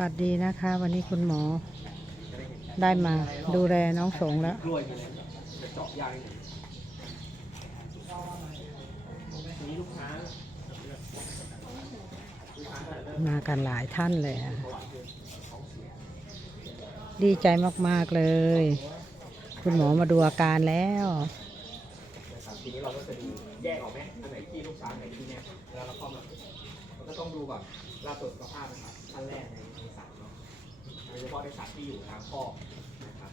วัสดีนะคะ วันนี้คุณหมอได้มาดูแลน้องสงแล้ว มากันหลายท่านเลยอะดีใจมาก ๆ เลย คุณหมอมาดูอาการแล้วทีนี้เราก็จะดูแยกออกไหมอันไหนที่ลูกช้างอันไหนที่เนี่ยเวลาเราเข้ามาเราก็ต้องดูก่อนเราตรวจสุขภาพนะครับขั้นแรกในในสัตว์เนาะ โดยเฉพาะในสัตว์ที่อยู่ตามข้อกนะครับ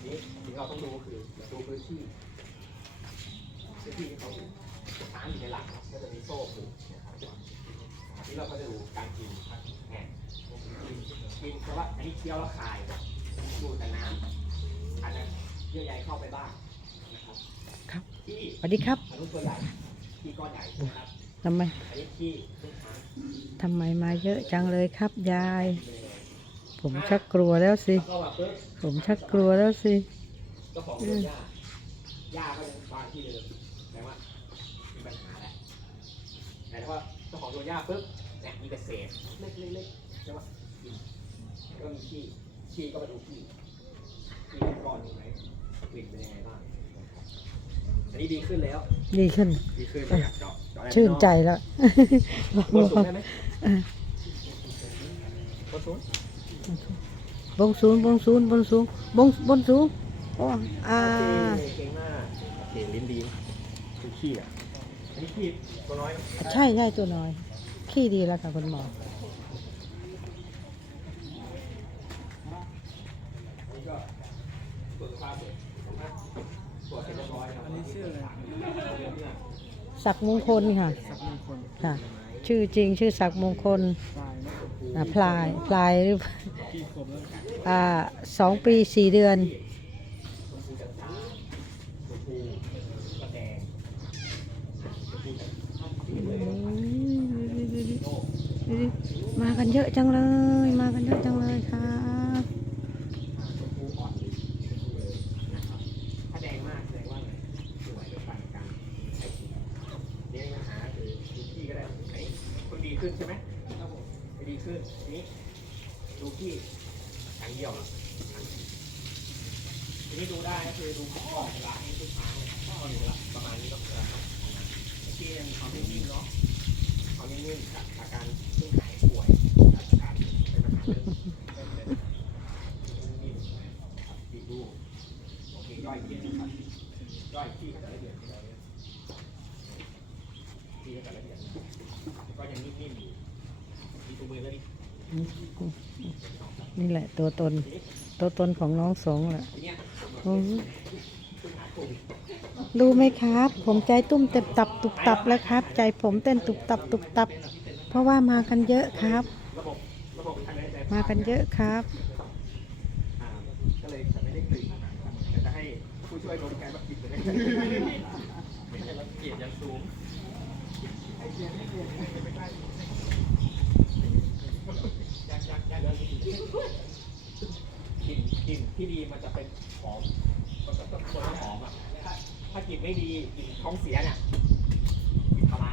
ทีนี้สิ่งที่เราต้องดูก็คือดูพื้นที่พื้นที่ที่เขาอยู่ช้างอยู่ในหลังเนาะก็จะมีโซ่ผูกนะครับอันนี้เราก็จะดูการกินครับแหมกินกินเพราะว่าอันนี้เคี้ยวแล้วคายดูดแต่น้ำอันนั้นเยื่อใยเข้าไปบ้างนะครับครับที่สวัสดีครับอันนู้นตัวใหญ่ที่ก้อนใหญ่นะครับทำไมอันนี้ที่ลูกค้าทำไมมาเยอะจังเลยครับยาย ผมชักกลัวแล้วสิแล้วก็มาปุ๊บผมชักกลัวแล้วสิ เจ้าของโดนหญ้าหญ้าก็ยังวางที่เดิมแต่ว่ามีปัญหาแล้วแต่ถ้าว่าเจ้าของโดนหญ้าปุ๊บเนี่ยมีแต่เศษเล็กๆๆใช่ปะกินแล้วก็มีขี้ขี้ก็มาดูขี้ขี้เป็นก้อนอยู่ไหมกลิ่นเป็นยังไงบ้างอันนี้ดีขึ้นแล้ว ดีขึ้น ดีขึ้นไม่อยากเจาะเจาะได้ไหมชื่นใจแล้ว บนสูงได้ไหมเออบนสูง บงสูงบงสูงบนสูงบงบนสูงโอ้อ่าโอเคเก่งมากโอเคลิ้นดีคือขี้อะอันนี้ขี้ตัวน้อยนะใช่ใช่ตัวน้อย ขี้ดีแล้วค่ะคุณหมออันนี้ก็ตรวจสุขภาพเลยนะตรวจเสร็จเรียบร้อยครับอันนี้ชื่ออะไรเนี่ยศักดิ์มงคลค่ะสักมงคลค่ะ ชื่อจริงชื่อศักดิ์มงคลปลายนะอ่าพลายพลายหรือกี่ขวบแล้ว อ่าสองปีสี่เดือน มากันเยอะจังเลย มากันเยอะจังเลยครับชมพูอ่อนชมพูเลยนะถ้าแดงมากแสดงว่าไงสวยเป็นปานกลางใช้สีนี่ปัญหาคือดูดีก็ได้คุณดีขึ้นใช่ไหมครับผมไปดีขึ้นนี้ ดูขี้ทางเดียวอะทีนี้ดูได้ก็คือดูข้อเวลาให้ทุกครั้งข้ออยู่ละประมาณนี้ก็คือโอเคมีความนิ่มๆเนาะความนิ่มๆจากอาการเพิ่งหายป่วยจากอาการเป็นปัญหาเรื่องเส้นเลือดนิ่มๆดีดูโอเคย่อยเทียนครับย่อยที่ก็จะละเอียดที่เราเนี่ยที่ก็จะละเอียดก็ยังนิ่มๆอยู่มีตัวมือแล้วดิ นี่แหละตัวตน ตัวตนของน้องสงแหละดูไหมครับ ผมใจตุ้มเต็มตับตุบตับแล้วครับ ใจผมเต้นตุบตับตุบตับ เพราะว่ามากันเยอะครับ มากันเยอะครับก็เลยจะไม่ได้กลิ่นจะให้ผู้ช่วยดมแกนว่ากลิ่นเป็นยังไงไม่ใช่เกียดยังสูงให้เกียดให้เกลียดไม่ใช่ยากยากยากเลย กลิ่นกลิ่นที่ดีมันจะเป็นหอมมันก็ต้องคนหอมอะถ้าถ้ากลิ่นไม่ดีกลิ่นท้องเสียเนี่ยกลิ่นปลาร้า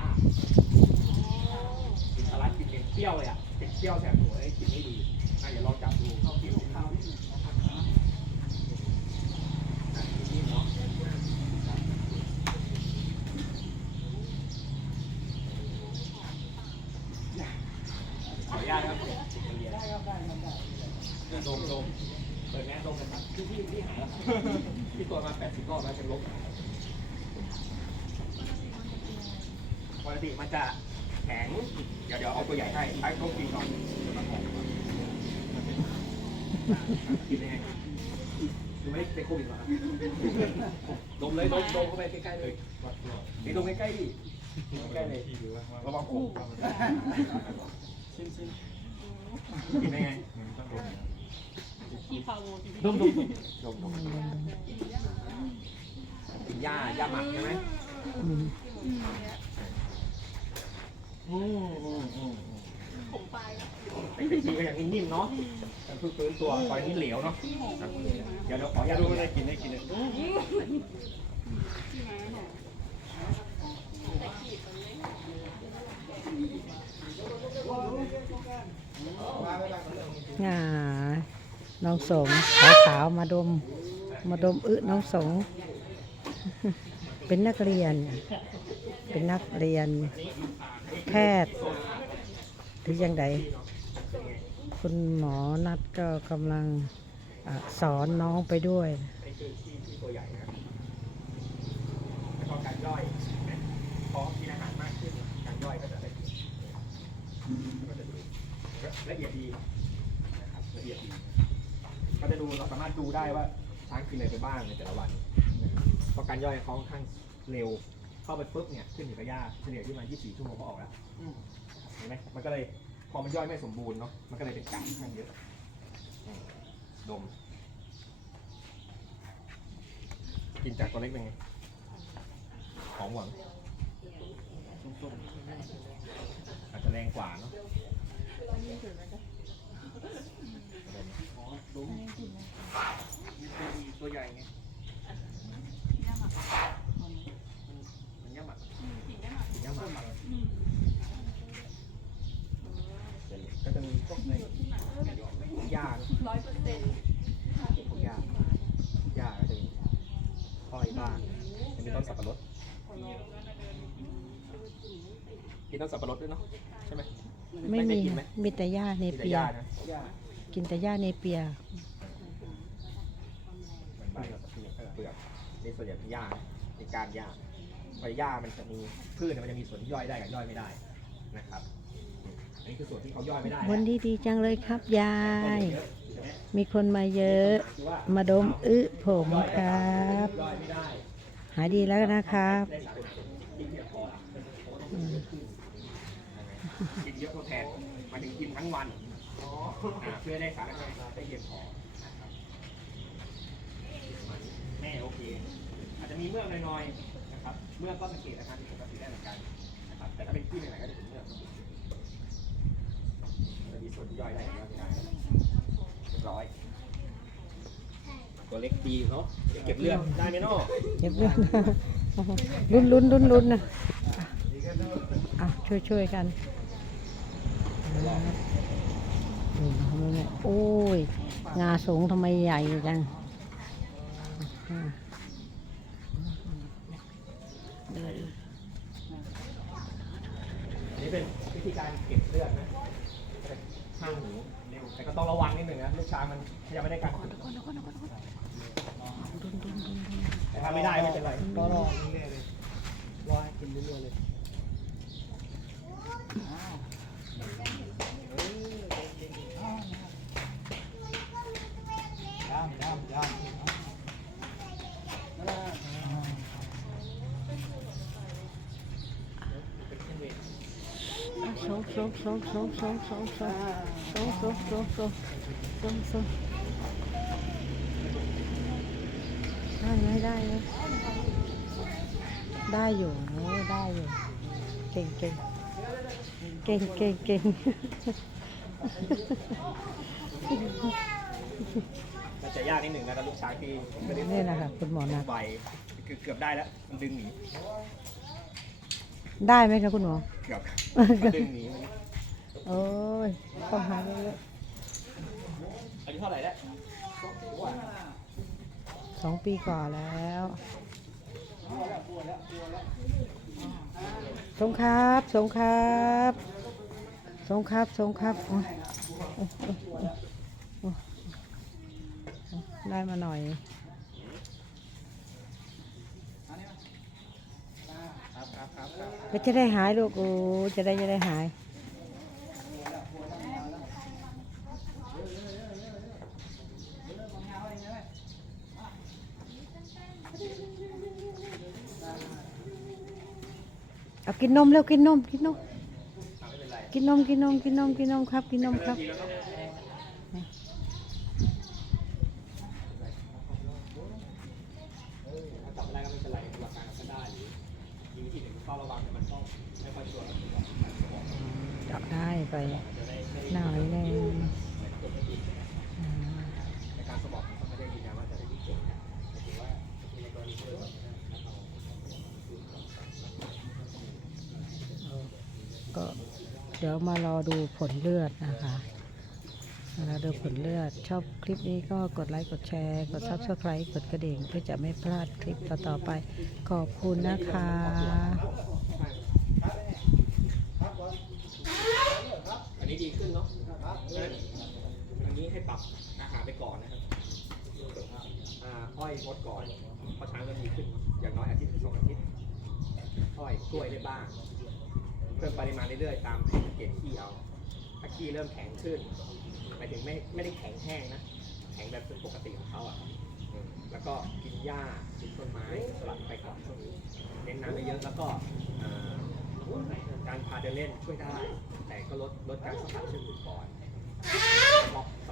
กลิ่นปลาร้ากลิ่นเหม็นเปรี้ยวเลยอะติดเปรี้ยวแสบหัวเลยกลิ่นไม่ดีอะเดี๋ยวลองจับดูเข้าผิวข้า ขออนุญาตครับได้ครับได้ครับ ได้ดมดมเปิดแมสโดมกันครับพี่พี่พี่หายแล้วพี่ตรวมา80รอบแล้วจะลบปกติมันจะแข็ง เดี๋ยวเดี๋ยวเอาตัวใหญ่ให้ให้ต้องกินก่อนกินยังไงคือไม่ได้เป็นโควิดหรอครับดมเลยดมดมเข้าไปใกล้ๆเลยนี่ดมใกล้ๆดิใกล้ๆเลยระวังผมชิ้นชิ้นกินได้ไง ขี้พาโวที่ดมดมดมดมกินหญ้าหญ้าหมักใช่ไหมอืมอืมอืมอืมผมไปแต่ทีก็อย่างนิ่มๆเนาะแต่เพิ่งฟื้นตัวตอนนี้เหลวเนาะ เดี๋ยวเดี๋ยวขออนุญาตดูไม่ได้กินได้กินเลยง น้องสงขาวขาวมาดม มาดมอึน้องสง เป็นนักเรียน เป็นนักเรียน แพทย์หรือยังไงคุณหมอนัดก็กำลังอสอนน้องไปด้วยละอียดดีนะครับละเอียดดี ดูเราสามารถดูได้ว่าช้างกินอะไรไปบ้างในแต่ละวันนะครับเพราะการย่อยเขาค่อนข้างเร็วเข้าไปปุ๊บเนี่ยขึ้นอยู่กับย่าเฉลี่ยที่มา24ชั่วโมงก็ออกแล้วเห็นไหมมันก็เลยพอมันย่อยไม่สมบูรณ์เนาะมันก็เลยเป็นกากค่อนข้างเยอะอืมดม กินจากตัวเล็กเป็นไงหอมหวานอาจจะแรงกว่าเนาะดมตัวใหญ่ไงมันย่ำอะย่ำอะก็จะมีพวกในหญ้าเนอะ ร้อยเปอร์เซ็นต์ พวกหญ้าหญ้าก็จะมีอ้อยบ้างจะ มีต้นสับปะรดกินต้นสับปะรดด้วยเนาะใช่ไหมไม่ไม่มีกินไหมมีแต่หญ้าเนมีแต่เปีหย ญ้านะกินแต่หญ้าเนเปียมันใบกับเปลือกเปลือกในส่วนใหญ่เป็นหญ้านะในการหญ้าเพราะหญ้ามันจะมีพืชเนี่ยมันจะมีส่วนที่ย่อยได้กับย่อยไม่ได้นะครับอันนี้คือส่วนที่เขาย่อยไม่ได้นะวันดีดีจังเลยครับยายเยอะใช่ไหมมีคนมาเยอะ คือว่ามาดมอึผมครับ ย่อยไม่ได้ หายดีแล้วนะครับกินเยอะกินเยอแทนมาถึงกินทั้งวันเพื่อได้สารอาหารได้เพียงพอแม่โอเค อาจจะมีเมื่อกน้อยๆนะครับ เมื่อก็สังเกตอาการผิดปกติได้เหมือนกันนะครับแต่ถ้าเป็นที่ไหนก็จะเป็นเมื่อจะมีส่วนย่อยได้ย่อยไม่ได้เรียบร้อย ตัวเล็กดีเนาะเก็บเลือดได้ไหมเนาะเก็บเลือดลุ้นลุ้นลุ้นลุ้นนะอะช่วยช่วยกันโอ้ยงาสูงทำไมใหญ่จังอะ อันนี้เป็นวิธีการเก็บเลือดนะข้างหูเร็วแต่ก็ต้องระวังนิดหนึ่งนะลูก ช้างมันขยับไม่ได้การฝึกแต่ถ้าไม่ได้ไม่เป็นไรรอรอเรื่อยๆเลยรอให้กินเรื่อยๆเลยางย่างย่าง สองสองสองสองสองสองสองสองสองสองสองสองสองได้ไหมได้ไหมได้อยู่โอ้ได้อยู่ เก่งเก่งเก่งเก่งเก่งมันจะยากนิดหนึ่งนะแต่ลูกช้างที่ไม่นี่นะคะคุณหมอนัดไวเกือบเกือบได้แล้ว มันดึงหนี ได้ไหมคะคุณหมอเกือบมันดึงหนีมันโอ้ยต้องหาเยอะอายุเท่าไหร่แล้วๆสองปีกว่าแล้วสงครับสงครับสงครับสงครับโอ้ยโอ้ยโอ้ยโอ้ยโอ้ยได้มาหน่อย ครับครับครับครับ ก็จะได้หายลูกโอ้จะได้จะได้หายเอากินนมเร็วกินนมกินนมกินนมกินนมกินนมกินนมครับ กินนมครับ ในกรณีที่เราก็เดี๋ยวมารอดูผลเลือดนะคะเราดูผลเลือด ชอบคลิปนี้ก็กดไลค์ กดแชร์ กด subscribe กดกระดิ่งเพื่อจะไม่พลาดคลิปต่อๆไป ขอบคุณนะคะ อันนี้ดีขึ้นเนาะ อับอาหารไปก่อนนะครับอ่าอ้อยงดก่อนเพราะช้างก็ดีขึ้น อย่างน้อยอาทิตย์ถึงสองอาทิตย์ อ้อยกล้วยได้บ้าง เพิ่มปริมาณเรื่อยๆตามที่สังเกตขี้เอาถ้าขี้เริ่มแข็งขึ้นหมายถึงไม่ไม่ได้แข็งแห้งนะ แข็งแบบเป็นปกติของเขาอะแล้วก็กินหญ้ากินต้นไม้สลับไปก่อนช่วงนี้เน้นน้ำเยอะแล้วก็การพาเดินเล่นช่วยได้ แต่ก็ลดลดการสัมผัสเชิงอื่นก่อน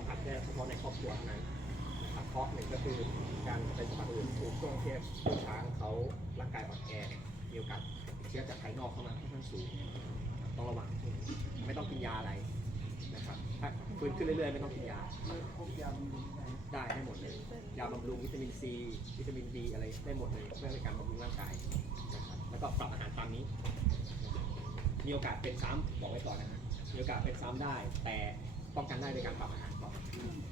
มผัสได้เฉพาะในครอบครัวเท่านั้นนะครับเพราะหนึ่งก็คือการไปสัมผัสอื่นคือช่วงที่ลูกช้างเขาร่างกายอ่อนแอมีโอกาสติดเชื้อจากภายนอกเข้ามาค่อนข้างสูงต้องระวังไม่ต้องกินยาอะไรนะครับถ้าฟื้นขึ้นเรื่อยๆ ไม่ต้องกินยาได้ได้หมดเลย ยาบำรุงวิตามินซีวิตามินดีอะไรได้หมดเลยเพื่อในการบำรุงร่างกายนะครับแล้วก็ปรับอาหารตามนี้ มีโอกาสเป็นซ้ำบอกไว้ก่อนนะฮะมีโอกาสเป็นซ้ำได้ แต่ป้องกันได้โดยการปรับอาหาร Thank you.